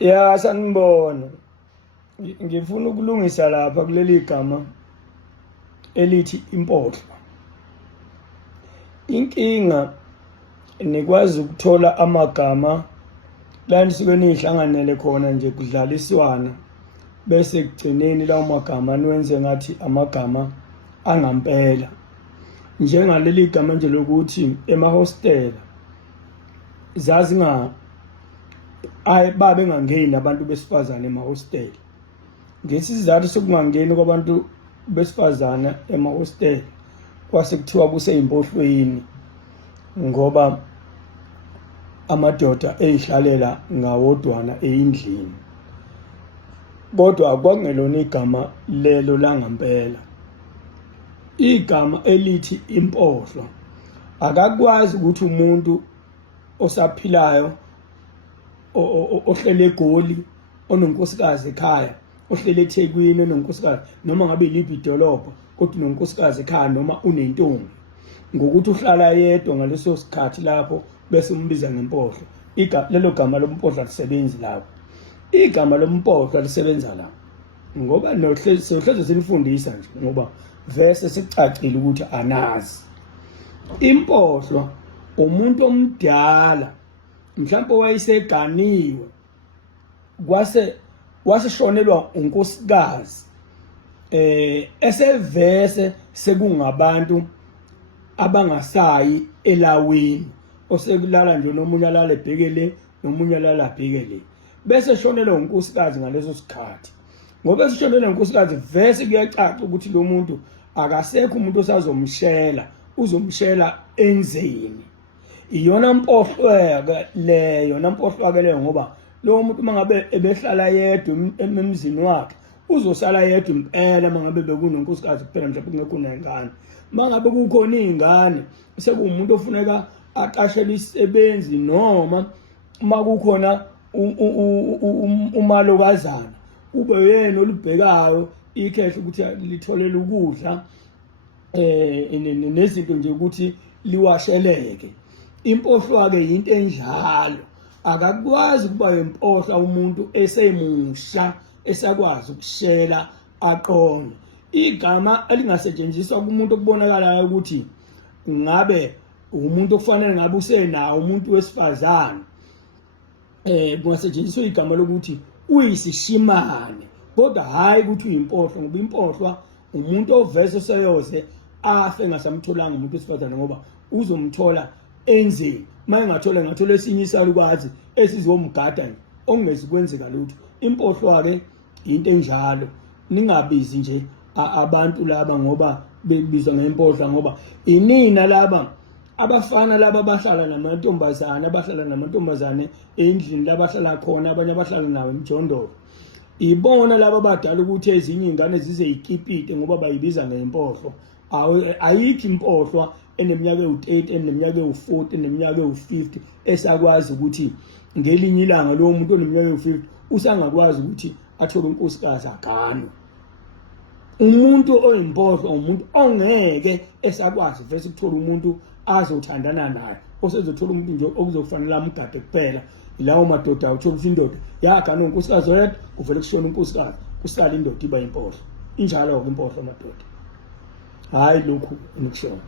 Ya sanibona. Ngifuna ukulungisa lapha kuleli gama elithi impohlo. Inkinga nikwazi ukuthola amagama la nisuke nihlanganele khona nje kudlaliswana bese kugcineni lawo magama niwenze ngathi amagama angampela. Njengaleli gama nje lokuthi emahostela zazi babe ngangeni abantu besifazane emahostela. Ngesizathu sokungangeni kwabantu besifazane emahostela kwase kuthiwa kuseyimpohlweni ngoba amadoda eyihlalela ngawodwana eyindlini. Kodwa akwangelona igama lelo langampela. Igama elithi impohlo akakwazi ukuthi umuntu osaphilayo ohlele eGoli ononkosikazi ekhaya, ohlele eThekwini ononkosikazi, noma ngabe iliphi idolobha kodwa unonkosikazi ekhaya noma unentombi, ngokuthi uhlala yedwa ngaleso sikhathi lapho bese umbiza ngempohlo. Lelo gama lompohlo alisebenzi lapho. Igama lompohlo lisebenza la ngoba sohleze sinifundisa nje ngoba vese sicacile ukuthi anazi. Impohlo umuntu omdala mhlawumbe wayeseganiwe waseshonelwa unkosikazi esevese sekungabantu abangasayi elaweni, osekulala nje nomunye alala ebhekele nomunye alala abhekele, bese shonelwa unkosikazi ngaleso sikhathi. Ngoba eseshonelwa unkosikazi vese kuyacaca ukuthi lo muntu akasekho umuntu osazomshela, uzomshela enzeni. Iyona mpohlo leyo, nampohlo leyo ngoba lo muntu mangabe ebehlala yedwa emzini wakhe uzosala yedwa impela mangabe bekunonkosikazi kuphela mhlawumbe kungekho nengane. Mangabe kukhona izingane sekuwumuntu ofuneka aqashele isebenzi noma makukhona umalokazana ube yena olubhekayo ikhehle ukuthi litholele ukudla nezinto nje ukuthi liwasheleke. Impohlo ke into enjalo, akakwazi kuba impohla umuntu esemusha esakwazi ukushela aqonde. Igama elingasetshenziswa kumuntu okubonakalayo ukuthi ngabe umuntu okufanele ngabe usenawo umuntu wesifazane, kungasetshenziswa igama lokuthi uyisishimane, kodwa hayi ukuthi uyimpohlo, ngoba impohlwa umuntu ovese seyoze afe ngasamtholanga umuntu wesifazane ngoba uzomthola enzeni. Mayengathola ngathola esinye isalukazi esizomgada ongezi kwenzeka lutho. Impohlwa ke into enjalo. Ningabizi nje abantu laba ngoba bebizwa ngempohla ngoba inina laba abafana laba abahlala namantombazane endlini labahlala khona, abanye abahlala nawo emjondolo, ibona laba abadala ukuthi ezinye izingane zize ikipite ngoba bayibiza ngempohlo. Ayikho impohlwa eneminyaka ewu-30, eneminyaka ewu-40, eneminyaka ewu-50 esakwazi ukuthi ngelinye ilanga lowo muntu oneminyaka ewu-50 usangakwazi ukuthi athole unkosikazi aganwe. Umuntu oyimpohlo umuntu ongeke esakwazi vese ukuthola umuntu azothandana naye, osezothola umuntu nje okuzofanele amgade kuphela. Ilawo madoda uthola ukuthi indoda yagana unkosikazi oyedwa kuvele kushona unkosikazi, kusala indoda iba impohlo. Injalo-ke impohlo madoda, hayi lokhu enikushoyo.